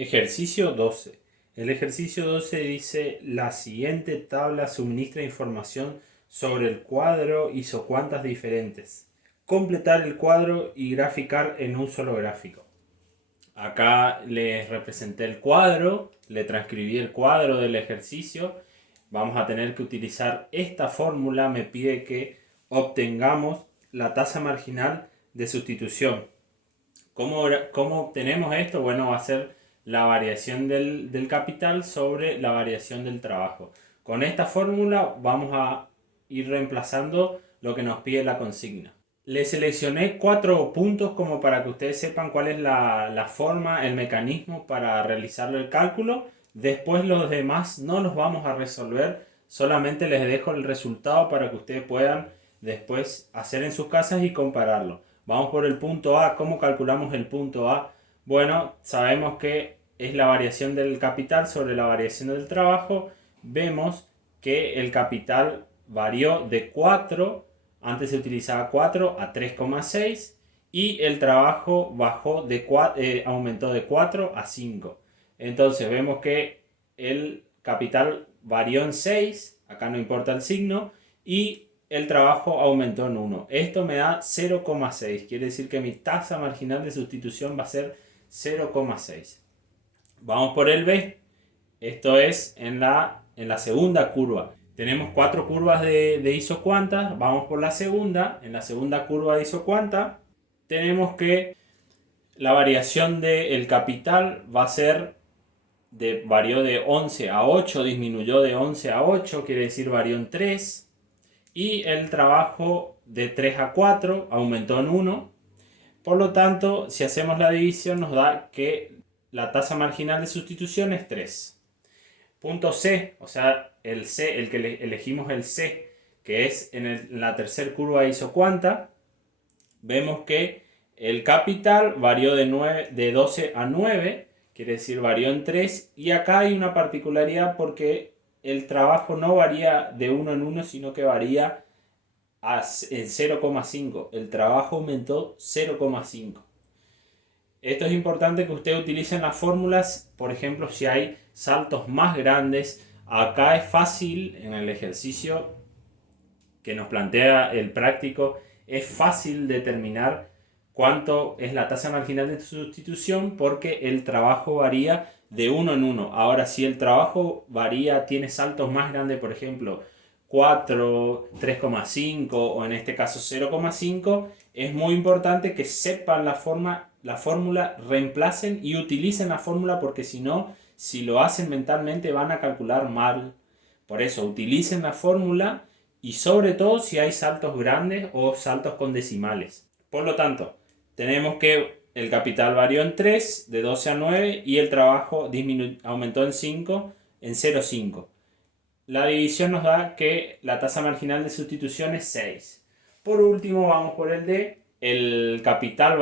Ejercicio 12. El ejercicio 12 dice: la siguiente tabla suministra información sobre el cuadro isocuantas diferentes. Completar el cuadro y graficar en un solo gráfico. Acá les representé el cuadro, le transcribí el cuadro del ejercicio. Vamos a tener que utilizar esta fórmula. Me pide que obtengamos la tasa marginal de sustitución. ¿Cómo obtenemos esto? Bueno, va a ser la variación del capital sobre la variación del trabajo. Con esta fórmula vamos a ir reemplazando lo que nos pide la consigna. Le seleccioné 4 puntos como para que ustedes sepan cuál es la forma, el mecanismo para realizar el cálculo. Después los demás no los vamos a resolver, solamente les dejo el resultado para que ustedes puedan después hacer en sus casas y compararlo. Vamos por el punto A. ¿Cómo calculamos el punto A? Bueno, sabemos que es la variación del capital sobre la variación del trabajo. Vemos que el capital varió de 4, antes se utilizaba 4, a 3,6, y el trabajo aumentó de 4 a 5. Entonces vemos que el capital varió en 6, acá no importa el signo, y el trabajo aumentó en 1. Esto me da 0,6. Quiere decir que mi tasa marginal de sustitución va a ser 0,6. Vamos por el B. Esto es en la segunda curva. Tenemos 4 curvas de isocuantas. Vamos por la segunda. En la segunda curva de isocuanta tenemos que la variación del capital va a ser varió de 11 a 8, disminuyó de 11 a 8, quiere decir varió en 3. Y el trabajo de 3 a 4 aumentó en 1. Por lo tanto, si hacemos la división nos da que la tasa marginal de sustitución es 3. Punto C, o sea, el C, el que elegimos el C, que es en la tercera curva isocuanta, vemos que el capital varió de 12 a 9, quiere decir varió en 3, y acá hay una particularidad porque el trabajo no varía de 1 en 1, sino que varía en 0,5. El trabajo aumentó 0,5. Esto es importante que ustedes utilicen las fórmulas, por ejemplo, si hay saltos más grandes. Acá es fácil, en el ejercicio que nos plantea el práctico, es fácil determinar cuánto es la tasa marginal de sustitución porque el trabajo varía de 1 en 1. Ahora, si el trabajo varía, tiene saltos más grandes, por ejemplo, 4, 3,5 o en este caso 0,5, es muy importante que sepan la fórmula, reemplacen y utilicen la fórmula, porque si no, si lo hacen mentalmente van a calcular mal. Por eso, utilicen la fórmula, y sobre todo si hay saltos grandes o saltos con decimales. Por lo tanto, tenemos que el capital varió en 3, de 12 a 9, y el trabajo aumentó en 5, en 0,5. La división nos da que la tasa marginal de sustitución es 6. Por último, vamos por el D. El capital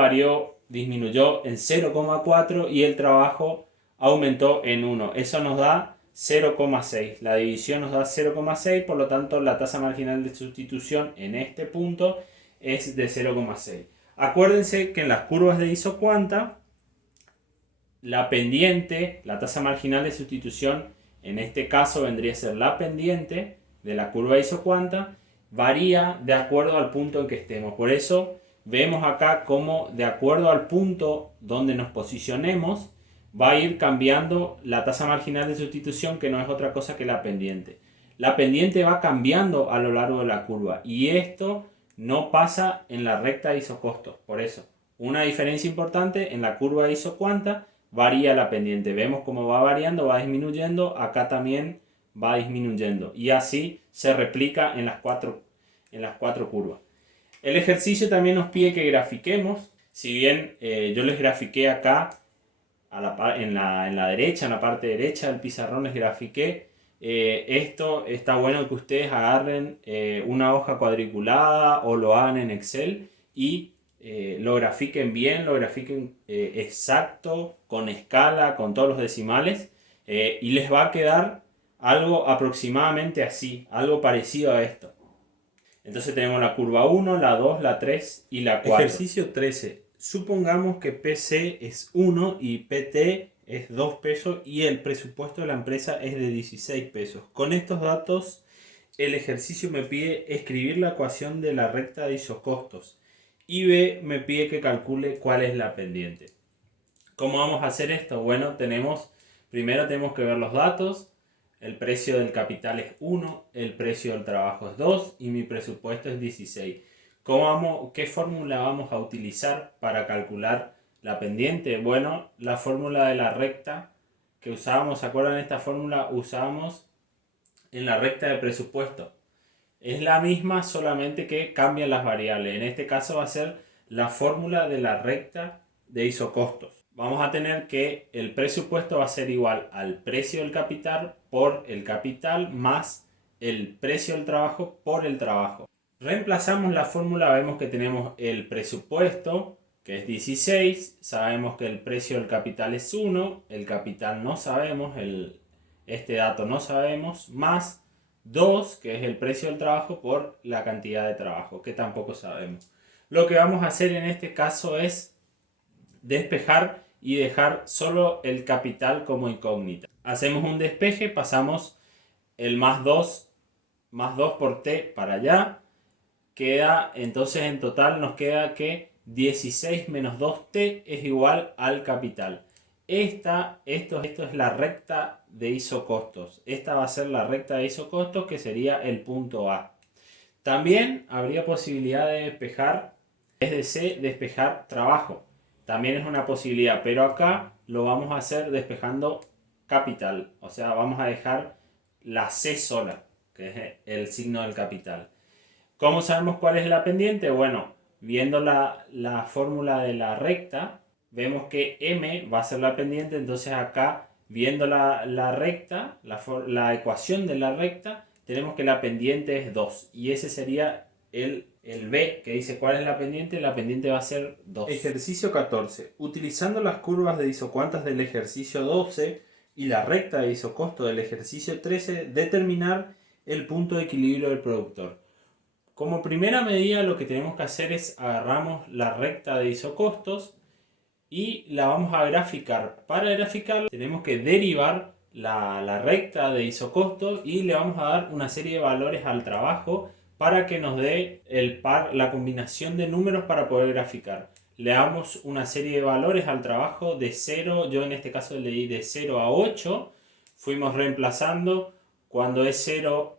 disminuyó en 0,4 y el trabajo aumentó en 1. Eso nos da 0,6. La división nos da 0,6, por lo tanto la tasa marginal de sustitución en este punto es de 0,6. Acuérdense que en las curvas de isocuanta, la pendiente, la tasa marginal de sustitución, en este caso vendría a ser la pendiente de la curva isocuanta, varía de acuerdo al punto en que estemos. Por eso vemos acá cómo de acuerdo al punto donde nos posicionemos va a ir cambiando la tasa marginal de sustitución, que no es otra cosa que la pendiente. La pendiente va cambiando a lo largo de la curva y esto no pasa en la recta de isocostos. Por eso, una diferencia importante: en la curva de isocuanta varía la pendiente. Vemos cómo va variando, va disminuyendo. Acá también va disminuyendo. Y así se replica en las cuatro curvas. El ejercicio también nos pide que grafiquemos. Si bien yo les grafiqué acá en la derecha, en la parte derecha del pizarrón les grafiqué. Esto está bueno que ustedes agarren una hoja cuadriculada o lo hagan en Excel y lo grafiquen bien, lo grafiquen exacto, con escala, con todos los decimales, y les va a quedar algo aproximadamente así, algo parecido a esto. Entonces tenemos la curva 1, la 2, la 3 y la 4. Ejercicio 13. Supongamos que PC es 1 y PT es 2 pesos y el presupuesto de la empresa es de 16 pesos. Con estos datos, el ejercicio me pide escribir la ecuación de la recta de isocostos y B me pide que calcule cuál es la pendiente. ¿Cómo vamos a hacer esto? Bueno, primero tenemos que ver los datos. El precio del capital es 1, el precio del trabajo es 2 y mi presupuesto es 16. ¿Qué fórmula vamos a utilizar para calcular la pendiente? Bueno, la fórmula de la recta que usábamos, ¿se acuerdan? Esta fórmula usábamos en la recta de presupuesto. Es la misma, solamente que cambian las variables. En este caso va a ser la fórmula de la recta de isocostos. Vamos a tener que el presupuesto va a ser igual al precio del capital por el capital más el precio del trabajo por el trabajo. Reemplazamos la fórmula, vemos que tenemos el presupuesto, que es 16, sabemos que el precio del capital es 1, el capital no sabemos, este dato no sabemos, más 2, que es el precio del trabajo por la cantidad de trabajo, que tampoco sabemos. Lo que vamos a hacer en este caso es despejar y dejar solo el capital como incógnita. Hacemos un despeje, pasamos el más 2 por t para allá. Queda, entonces en total nos queda que 16 menos 2t es igual al capital. Esto es la recta de isocostos. Esta va a ser la recta de isocostos, que sería el punto A. También habría posibilidad de despejar, desde C, despejar trabajo. También es una posibilidad, pero acá lo vamos a hacer despejando capital. O sea, vamos a dejar la C sola, que es el signo del capital. ¿Cómo sabemos cuál es la pendiente? Bueno, viendo la fórmula de la recta, vemos que M va a ser la pendiente, entonces acá, viendo la recta, la ecuación de la recta, tenemos que la pendiente es 2. Y ese sería el B, que dice cuál es la pendiente. La pendiente va a ser 2. Ejercicio 14. Utilizando las curvas de isocuantas del ejercicio 12 y la recta de isocosto del ejercicio 13, determinar el punto de equilibrio del productor. Como primera medida, lo que tenemos que hacer es agarramos la recta de isocostos y la vamos a graficar. Para graficarla tenemos que derivar la recta de isocostos y le vamos a dar una serie de valores al trabajo para que nos dé la combinación de números para poder graficar. Le damos una serie de valores al trabajo de 0, yo en este caso le di de 0 a 8, fuimos reemplazando. Cuando es 0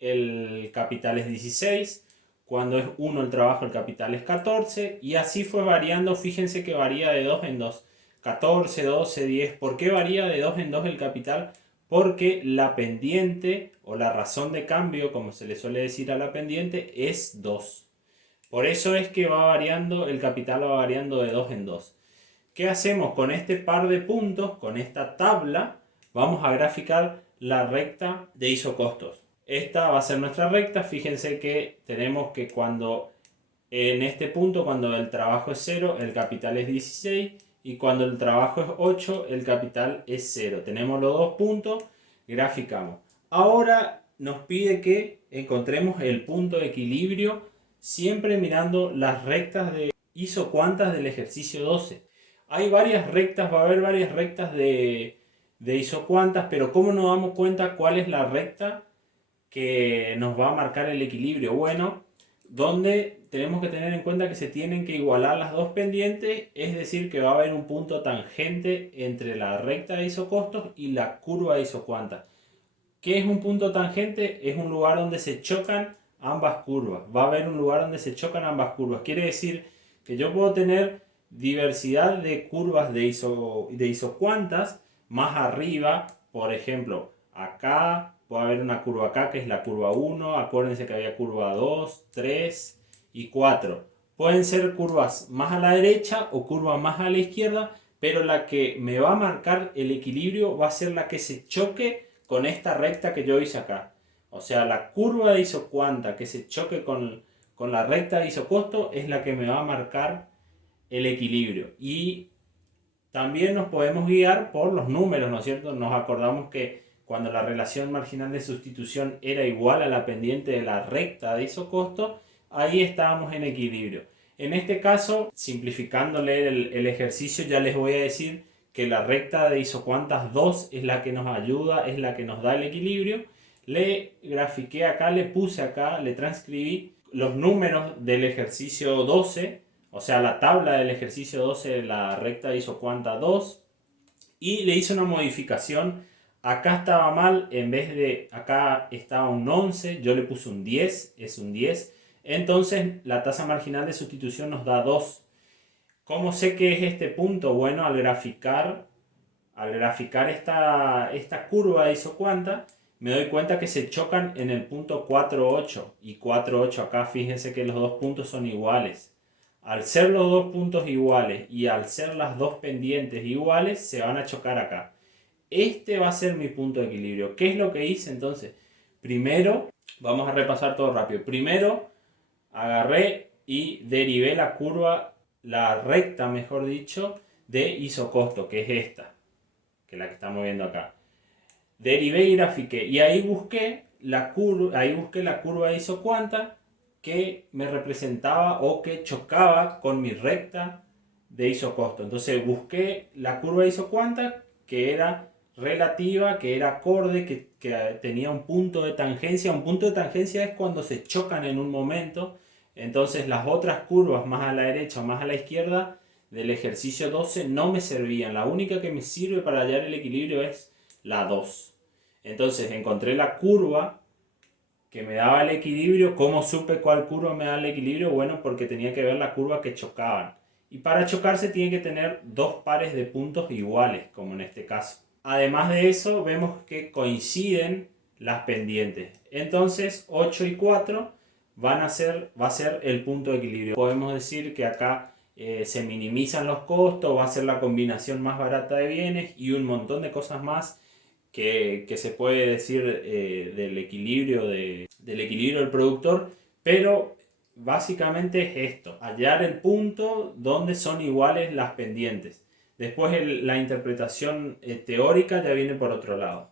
el capital es 16, cuando es 1 el trabajo el capital es 14 y así fue variando. Fíjense que varía de 2 en 2, 14, 12, 10. ¿Por qué varía de 2 en 2 el capital? Porque la pendiente o la razón de cambio, como se le suele decir a la pendiente, es 2. Por eso es que va variando, el capital va variando de 2 en 2. ¿Qué hacemos con este par de puntos? Con esta tabla vamos a graficar la recta de isocostos. Esta va a ser nuestra recta. Fíjense que tenemos que en este punto, cuando el trabajo es 0, el capital es 16. Y cuando el trabajo es 8, el capital es 0. Tenemos los dos puntos, graficamos. Ahora nos pide que encontremos el punto de equilibrio, siempre mirando las rectas de isocuantas del ejercicio 12. Hay varias rectas, va a haber varias rectas de isocuantas, pero ¿cómo nos damos cuenta cuál es la recta que nos va a marcar el equilibrio? Bueno, donde tenemos que tener en cuenta que se tienen que igualar las dos pendientes, es decir, que va a haber un punto tangente entre la recta de isocostos y la curva de isocuanta. ¿Qué es un punto tangente? Es un lugar donde se chocan ambas curvas. Va a haber un lugar donde se chocan ambas curvas. Quiere decir que yo puedo tener diversidad de curvas de isocuantas más arriba. Por ejemplo, acá puede haber una curva acá que es la curva 1. Acuérdense que había curva 2, 3 y 4. Pueden ser curvas más a la derecha o curvas más a la izquierda, pero la que me va a marcar el equilibrio va a ser la que se choque con esta recta que yo hice acá. O sea, la curva de isocuanta que se choque con la recta de isocosto es la que me va a marcar el equilibrio. Y también nos podemos guiar por los números, ¿no es cierto? Nos acordamos que cuando la relación marginal de sustitución era igual a la pendiente de la recta de isocosto, ahí estábamos en equilibrio. En este caso, simplificándole el ejercicio, ya les voy a decir que la recta de isocuantas 2 es la que nos ayuda, es la que nos da el equilibrio. Le grafiqué acá, le puse acá, le transcribí los números del ejercicio 12, o sea, la tabla del ejercicio 12 de la recta de isocuanta 2, y le hice una modificación. Acá estaba mal, en vez de acá estaba un 11, yo le puse un 10, es un 10. Entonces la tasa marginal de sustitución nos da 2. ¿Cómo sé que es este punto? Bueno, al graficar esta curva de isocuanta, me doy cuenta que se chocan en el punto 4,8. Y 4,8 acá, fíjense que los dos puntos son iguales. Al ser los dos puntos iguales y al ser las dos pendientes iguales, se van a chocar acá. Este va a ser mi punto de equilibrio. ¿Qué es lo que hice entonces? Primero, vamos a repasar todo rápido. Primero, agarré y derivé la curva, la recta, mejor dicho, de isocosto, que es esta, que es la que estamos viendo acá. Derivé y grafiqué. Y ahí busqué la curva de isocuanta que me representaba o que chocaba con mi recta de isocosto. Entonces busqué la curva de isocuanta que era relativa, que era acorde, que tenía un punto de tangencia. Un punto de tangencia es cuando se chocan en un momento. Entonces las otras curvas más a la derecha o más a la izquierda del ejercicio 12 no me servían. La única que me sirve para hallar el equilibrio es la 2. Entonces encontré la curva que me daba el equilibrio. ¿Cómo supe cuál curva me da el equilibrio? Bueno, porque tenía que ver la curva que chocaban. Y para chocarse tiene que tener dos pares de puntos iguales, como en este caso. Además de eso, vemos que coinciden las pendientes. Entonces, 8 y 4 va a ser el punto de equilibrio. Podemos decir que acá se minimizan los costos, va a ser la combinación más barata de bienes y un montón de cosas más que se puede decir del equilibrio del productor, pero básicamente es esto: hallar el punto donde son iguales las pendientes. Después la interpretación teórica ya viene por otro lado.